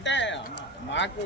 అంటే మాకు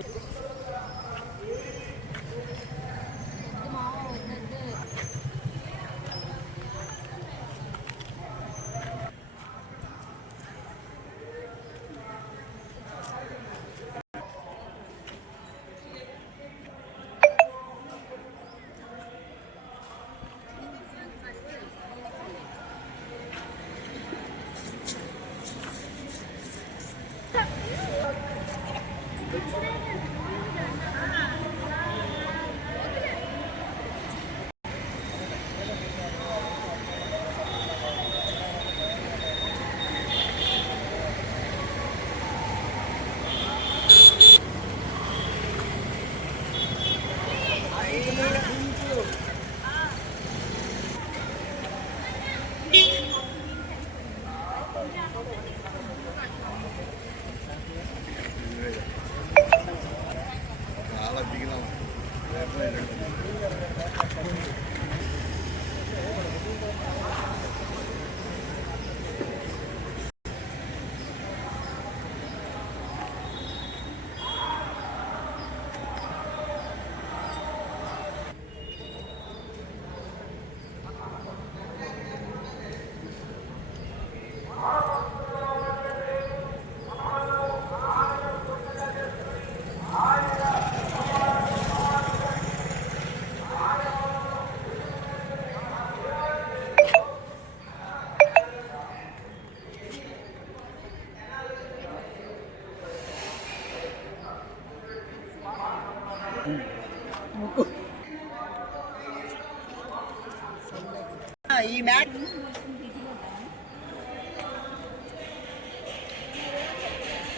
ఈ మ్యాట్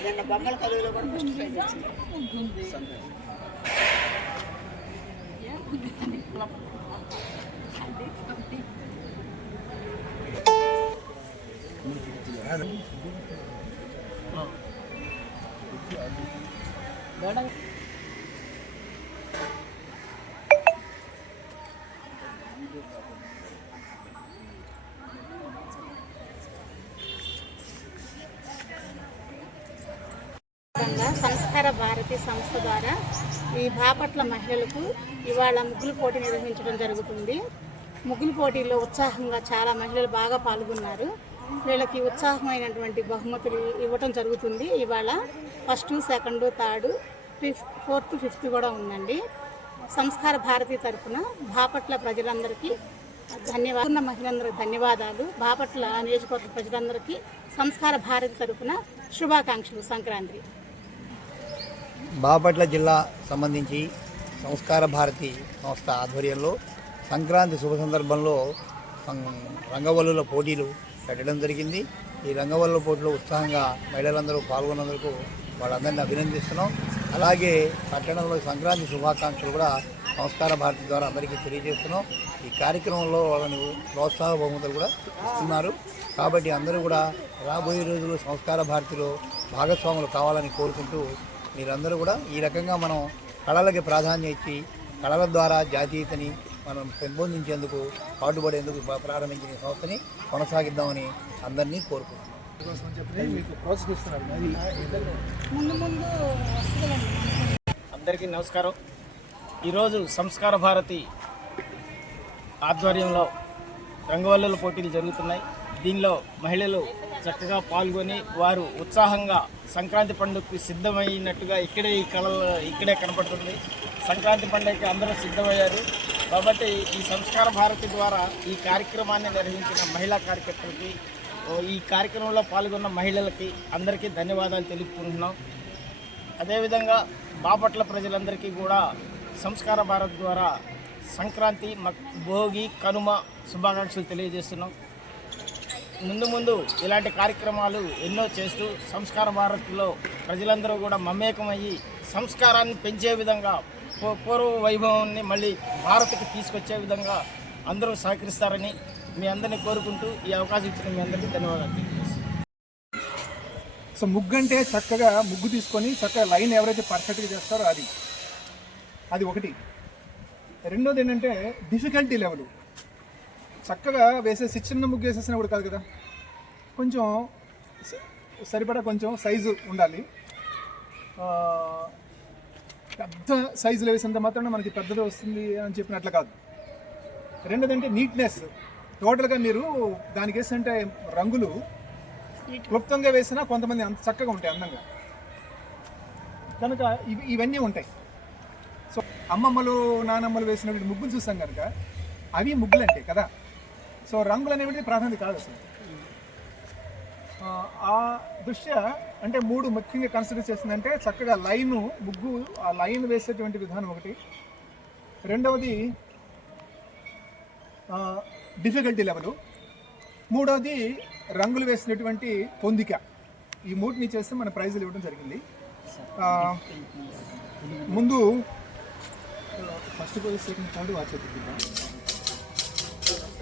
నిన్న బొమ్మల కలుగులో కూడా ఫస్ట్ ప్రైజ్ వచ్చింది. విధంగా సంస్కార భారతి సంస్థ ద్వారా ఈ బాపట్ల మహిళలకు ఇవాళ ముగ్గులు పోటీ నిర్వహించడం జరుగుతుంది. ముగ్గులు పోటీలో ఉత్సాహంగా చాలా మహిళలు బాగా పాల్గొన్నారు. వీళ్ళకి ఉత్సాహమైనటువంటి బహుమతులు ఇవ్వటం జరుగుతుంది. ఇవాళ first second third fifth fourth fifth కూడా ఉందండి. సంస్కార భారతి తరఫున బాపట్ల ప్రజలందరికీ ధన్యవాదం మహిళందరికి ధన్యవాదాలు. బాపట్ల నియోజకవర్గ ప్రజలందరికీ సంస్కార భారతి తరఫున శుభాకాంక్షలు సంక్రాంతి. బాపట్ల జిల్లా సంబంధించి సంస్కార భారతి సంస్థ ఆధ్వర్యంలో సంక్రాంతి శుభ సందర్భంలో సం- రంగవల్లుల పోటీలు పెట్టడం జరిగింది. ఈ రంగవల్లుల పోటీలో ఉత్సాహంగా మహిళలందరూ పాల్గొన్నందుకు వాళ్ళందరినీ అభినందిస్తున్నాం. అలాగే పట్టణంలో సంక్రాంతి శుభాకాంక్షలు కూడా సంస్కార భారతి ద్వారా అందరికీ తెలియజేస్తున్నాం. ఈ కార్యక్రమంలో వాళ్ళని ప్రోత్సాహ బహుమతులు కూడా ఇస్తున్నారు. కాబట్టి అందరూ కూడా రాబోయే రోజులు సంస్కార భారతిలో భాగస్వాములు కావాలని కోరుకుంటూ మీరందరూ కూడా ఈ రకంగా మనం కళలకి ప్రాధాన్యత ఇచ్చి కళల ద్వారా జాతీయతని మనం పెంపొందించేందుకు పాటుపడేందుకు ప్రారంభించిన సంస్థని కొనసాగిద్దామని అందరినీ కోరుకుంటున్నాం. అందరికీ నమస్కారం. ఈరోజు సంస్కార భారతి ఆధ్వర్యంలో రంగవల్లుల పోటీలు జరుగుతున్నాయి. దీనిలో మహిళలు చక్కగా పాల్గొని వారు ఉత్సాహంగా సంక్రాంతి పండుగకి సిద్ధమైనట్టుగా ఇక్కడే ఈ కళలు ఇక్కడే కనపడుతుంది. సంక్రాంతి పండుగకి అందరూ సిద్ధమయ్యారు. కాబట్టి ఈ సంస్కార భారతి ద్వారా ఈ కార్యక్రమాన్ని నిర్వహించిన మహిళా కార్యకర్తలకి ఈ కార్యక్రమంలో పాల్గొన్న మహిళలకి అందరికీ ధన్యవాదాలు తెలుపుకుంటున్నాం. అదేవిధంగా బాపట్ల ప్రజలందరికీ కూడా సంస్కార భారత్ ద్వారా సంక్రాంతి భోగి కనుమ శుభాకాంక్షలు తెలియజేస్తున్నాం. ముందు ముందు ఇలాంటి కార్యక్రమాలు ఎన్నో చేస్తూ సంస్కార భారత్లో ప్రజలందరూ కూడా మమేకమయ్యి సంస్కారాన్ని పెంచే విధంగా పూ- పూర్వ వైభవాన్ని మళ్ళీ భారత్కి తీసుకొచ్చే విధంగా అందరూ సహకరిస్తారని మీ అందరినీ కోరుకుంటూ ఈ అవకాశం ఇచ్చిన మీ అందరికీ ధన్యవాదాలు సో ముగ్గు అంటే చక్కగా ముగ్గు తీసుకొని చక్కగా లైన్ ఎవరైతే పర్ఫెక్ట్గా చేస్తారో అది. అది ఒకటి. రెండోది ఏంటంటే డిఫికల్టీ లెవెల్. చక్కగా వేసేసి చిన్న ముగ్గు వేసేసినా కూడా కాదు కదా. కొంచెం సరిపడా కొంచెం సైజు ఉండాలి. పెద్ద సైజులో వేసినంత మాత్రాన మనకి పెద్దది వస్తుంది అని చెప్పినట్లు కాదు. రెండోది అంటే నీట్నెస్ టోటల్గా మీరు దానికి వేస్తుంటే రంగులు క్లుప్తంగా వేసినా కొంతమంది అంత చక్కగా ఉంటాయి అందంగా. కనుక ఇవి ఇవన్నీ ఉంటాయి. సో అమ్మమ్మలు నానమ్మలు వేసినటువంటి ముగ్గులు చూస్తాం కనుక అవి ముగ్గులు అంటే కదా. సో రంగులు అనేవి ప్రాధాన్యత కాదు అసలు. ఆ, దృశ్య దృష్ట్యా అంటే మూడు ముఖ్యంగా కన్సిడర్ చేస్తుందంటే చక్కగా లైన్ ముగ్గు ఆ లైన్ వేసేటువంటి విధానం ఒకటి. రెండవది డిఫికల్టీ లెవెలు మూడవది రంగులు వేసినటువంటి పొందిక. ఈ మూటిని చేస్తే మన ప్రైజులు ఇవ్వడం జరిగింది. ముందు ఫస్ట్ పోయి second third watch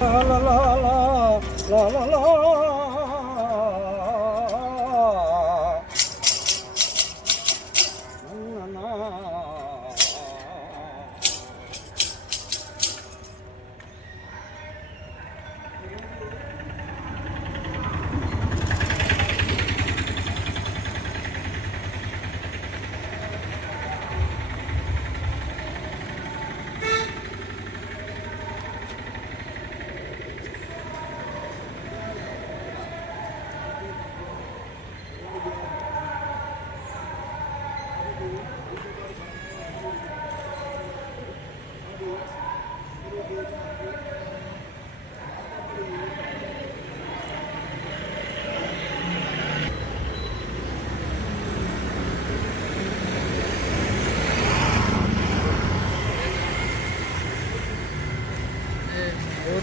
la la la la la la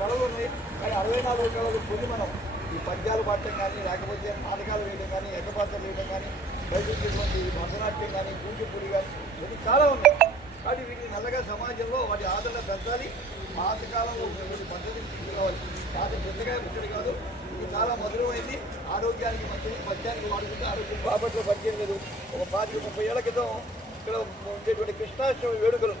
కళలు ఉన్నాయి కానీ అరవై నాలుగు కళలు పొంది మనం ఈ పద్యాలు పాడటం కానీ లేకపోతే నాటకాలు వేయడం కానీ ఎగ్గపాత్రలు వేయడం కానీ బయటటువంటి భరతనాట్యం కానీ కూచిపూడి కానీ ఇవన్నీ చాలా ఉన్నాయి కాబట్టి వీటిని నల్లగా సమాజంలో వాటి ఆదరణ పెంచాలి పాతకాలంలో ఉన్నటువంటి పద్ధతిని తీసుకురావాలి పాత ముచ్చడి కాదు. ఇది చాలా మధురమైంది. ఆరోగ్యానికి మంచిది. పద్యానికి వాడుకుంటే ఆరోగ్యం బాపట్లో పద్యం లేదు. ఒక పాతిక ముప్పై ఏళ్ళ క్రితం ఇక్కడ ఉండేటువంటి కృష్ణాష్టమి వేడుకలు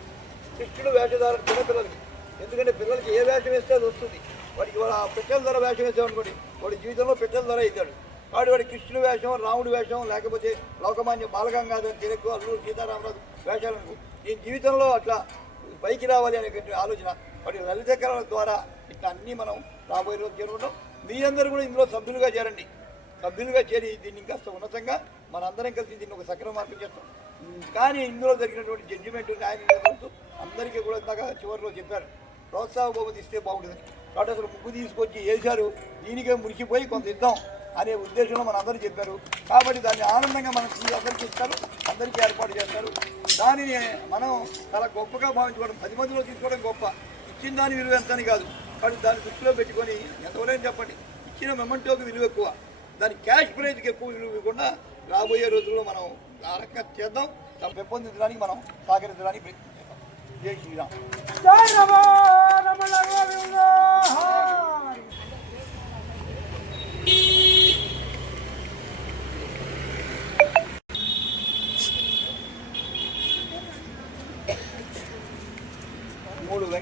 కృష్ణుడు వేషధారణ చిన్నపిల్లలకి ఎందుకంటే పిల్లలకి ఏ వేషం వేస్తే అది వస్తుంది. వాడికి వాడు ఆ పెట్టెల ధర వేషం వేసామనుకోండి వాడి జీవితంలో పెట్టెల ధర అవుతాడు. వాడు వాడి కృష్ణుడు వేషం రాముడు వేషం లేకపోతే లోకమాన్య బాలగంగాధర్ తిలక్ అల్లూరు సీతారామరాజు వేషాలు నేను జీవితంలో అట్లా పైకి రావాలి అనేటువంటి ఆలోచన వాటి లలిత కళల ద్వారా ఇట్లా అన్నీ మనం రాబోయే రోజు చేరుకుంటాం మీ అందరూ కూడా ఇందులో సభ్యులుగా చేరండి. సభ్యులుగా చేరి దీన్ని ఇంకా ఉన్నతంగా మనందరం కలిసి దీన్ని ఒక సక్రమ మార్పు చేస్తాం. కానీ ఇందులో జరిగినటువంటి జడ్జిమెంట్ న్యాయ నిర్ణయాలతో అందరికీ కూడా ఇందాక చివరిలో చెప్పారు. ప్రోత్సాహ బహుమతి ఇస్తే బాగుంటుంది. కాబట్టి అసలు ముగ్గు తీసుకొచ్చి వేశారు దీనికే మురిసిపోయి కొంత ఇద్దాం అనే ఉద్దేశంలో మన అందరూ చెప్పారు. కాబట్టి దాన్ని ఆనందంగా మనం అందరికీ ఇస్తారు అందరికీ ఏర్పాటు చేస్తారు. దానిని మనం చాలా గొప్పగా భావించుకోవడం పది మందిలో తీసుకోవడం గొప్ప. ఇచ్చిన దాని విలువ ఎంత అని కాదు కానీ దాన్ని దృష్టిలో పెట్టుకొని ఎంతవరైనా చెప్పండి ఇచ్చిన మెమంటోకి విలువ ఎక్కువ దాని క్యాష్ ప్రైజ్కి ఎక్కువ విలువ ఇవ్వకుండా రాబోయే రోజుల్లో మనం ఆ రకంగా చేద్దాం దాన్ని పెంపొందించడానికి మనం సహకరించడానికి ప్రయత్నం చేద్దాం జై Shriram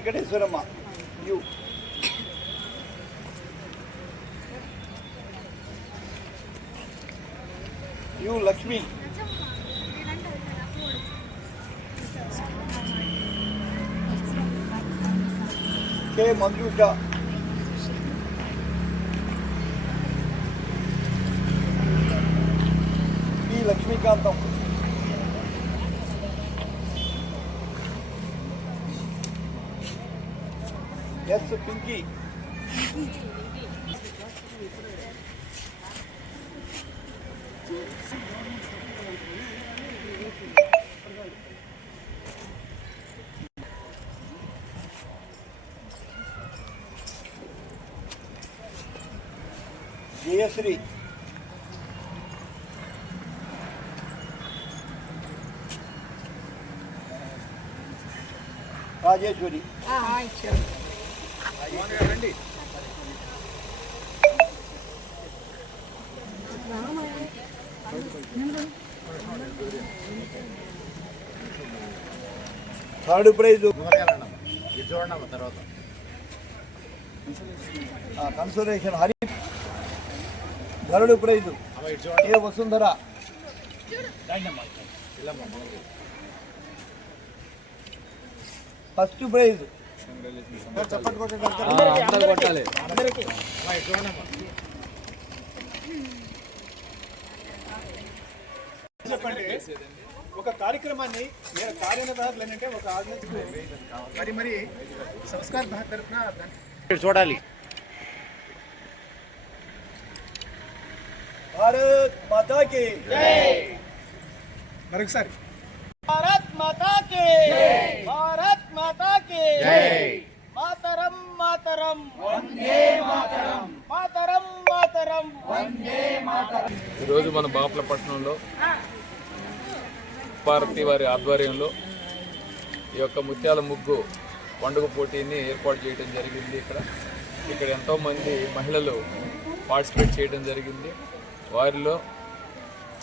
Venkateswaramma U U Lakshmi K Manjusha P Lakshmikantham yes Pinky Jayashree Rajeshwari third prize. Consolation Hari. Third prize. A Vasundhara. First prize. అందరికీ. చెప్పండి. ఒక కార్యక్రమాన్ని నేను కార్యనిర్వాహకులు ఏంటంటే ఒక ఆర్గనైజ్ మరి మరి సంస్కార్ భారత్ తరఫున చూడాలి. భారత్ మాతా కి మరొకసారి. భారత్ మాతా కి భారత్ మాతా కి మాతరం మాతరం. వందే మాతరం. మాతరం మాతరం. ఈరోజు మన బాపలపట్నంలో భారతి వారి ఆధ్వర్యంలో ఈ యొక్క ముత్యాల ముగ్గు పండుగ పోటీని ఏర్పాటు చేయడం జరిగింది ఇక్కడ. ఇక్కడ ఎంతోమంది మహిళలు పార్టిసిపేట్ చేయడం జరిగింది. వారిలో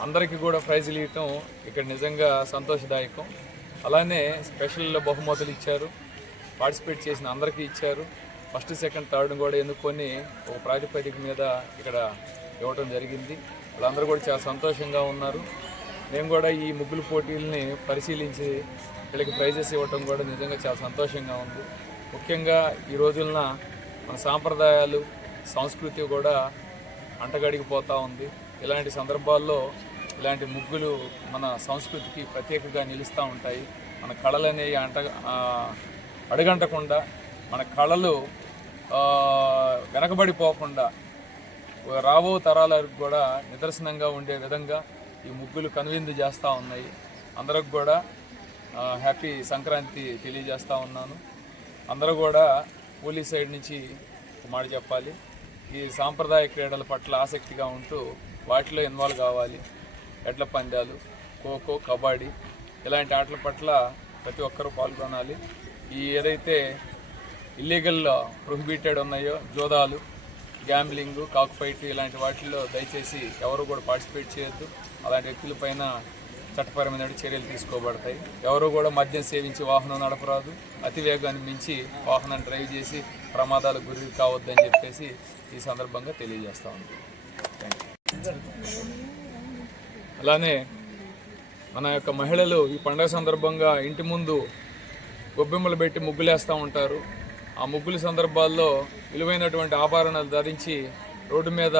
అందరికీ కూడా ప్రైజులు ఇవ్వటం ఇక్కడ నిజంగా సంతోషదాయకం. అలానే స్పెషల్ బహుమతులు ఇచ్చారు. పార్టిసిపేట్ చేసిన అందరికీ ఇచ్చారు. ఫస్ట్ సెకండ్ థర్డ్ కూడా ఎన్నుకొని ఒక ప్రాతిపదిక మీద ఇక్కడ ఇవ్వటం జరిగింది. వాళ్ళందరూ కూడా చాలా సంతోషంగా ఉన్నారు. మేము కూడా ఈ ముగ్గులు పోటీలని పరిశీలించి వీళ్ళకి ప్రైజెస్ ఇవ్వటం కూడా నిజంగా చాలా సంతోషంగా ఉంది. ముఖ్యంగా ఈ రోజులన మన సాంప్రదాయాలు సంస్కృతి కూడా అంటగడిగిపోతూ ఉంది. ఇలాంటి సందర్భాల్లో ఇలాంటి ముగ్గులు మన సంస్కృతికి ప్రత్యేకంగా నిలుస్తూ ఉంటాయి. మన కళలు అనేవి అంట అడుగంటకుండా మన కళలు వెనకబడిపోకుండా రాబో తరాలకు కూడా నిదర్శనంగా ఉండే విధంగా ఈ ముగ్గులు కనువిందు చేస్తూ ఉన్నాయి. అందరికి కూడా హ్యాపీ సంక్రాంతి తెలియజేస్తూ ఉన్నాను. అందరూ కూడా పోలీస్ సైడ్ నుంచి ఒక మాట చెప్పాలి. ఈ సాంప్రదాయ క్రీడల పట్ల ఆసక్తిగా ఉంటూ వాటిలో ఇన్వాల్వ్ కావాలి. ఎడ్ల పందాలు ఖోఖో కబడ్డీ ఇలాంటి ఆటల పట్ల ప్రతి ఒక్కరూ పాల్గొనాలి. ఈ ఏదైతే ఇల్లీగల్ ప్రొహిబిటెడ్ ఉన్నాయో జోదాలు గ్యాంబ్లింగ్ కాక్ ఫైట్ ఇలాంటి వాటిల్లో దయచేసి ఎవరు కూడా పార్టిసిపేట్ చేయొద్దు. అలాంటి వ్యక్తులపైన చట్టపరమైన చర్యలు తీసుకోబడతాయి. ఎవరు కూడా మద్యం సేవించి వాహనం నడపరాదు. అతివేగాన్ని మించి వాహనం డ్రైవ్ చేసి ప్రమాదాలకు గురి కావద్దని చెప్పేసి ఈ సందర్భంగా తెలియజేస్తా ఉంది అలానే మన యొక్క మహిళలు ఈ పండగ సందర్భంగా ఇంటి ముందు గొబ్బెమ్మలు పెట్టి ముగ్గులేస్తూ ఉంటారు. ఆ ముగ్గుల సందర్భాల్లో విలువైనటువంటి ఆభరణాలు ధరించి రోడ్డు మీద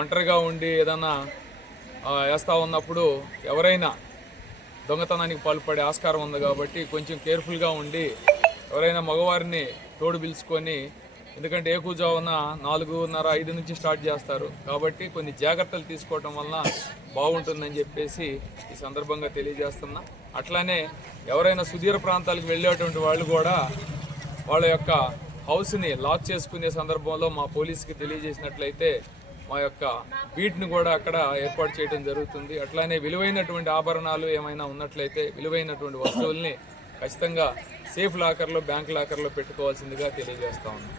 ఒంటరిగా ఉండి ఏదన్నా వేస్తూ ఉన్నప్పుడు ఎవరైనా దొంగతనానికి పాల్పడే ఆస్కారం ఉంది కాబట్టి కొంచెం కేర్ఫుల్గా ఉండి ఎవరైనా మగవారిని తోడు పిలుచుకొని ఎందుకంటే ఏకూజావున నాలుగున్నర ఐదు నుంచి స్టార్ట్ చేస్తారు. కాబట్టి కొన్ని జాగ్రత్తలు తీసుకోవటం వలన బాగుంటుందని చెప్పేసి ఈ సందర్భంగా తెలియజేస్తున్నా. అట్లానే ఎవరైనా సుదీర ప్రాంతాలకు వెళ్ళేటువంటి వాళ్ళు కూడా వాళ్ళ యొక్క హౌస్ని లాక్ చేసుకునే సందర్భంలో మా పోలీసుకి తెలియజేసినట్లయితే మా యొక్క బీట్ను కూడా అక్కడ ఏర్పాటు చేయడం జరుగుతుంది. అట్లానే విలువైనటువంటి ఆభరణాలు ఏమైనా ఉన్నట్లయితే విలువైనటువంటి వస్తువుల్ని ఖచ్చితంగా సేఫ్ లాకర్లో బ్యాంక్ లాకర్లో పెట్టుకోవాల్సిందిగా తెలియజేస్తా ఉన్నాం.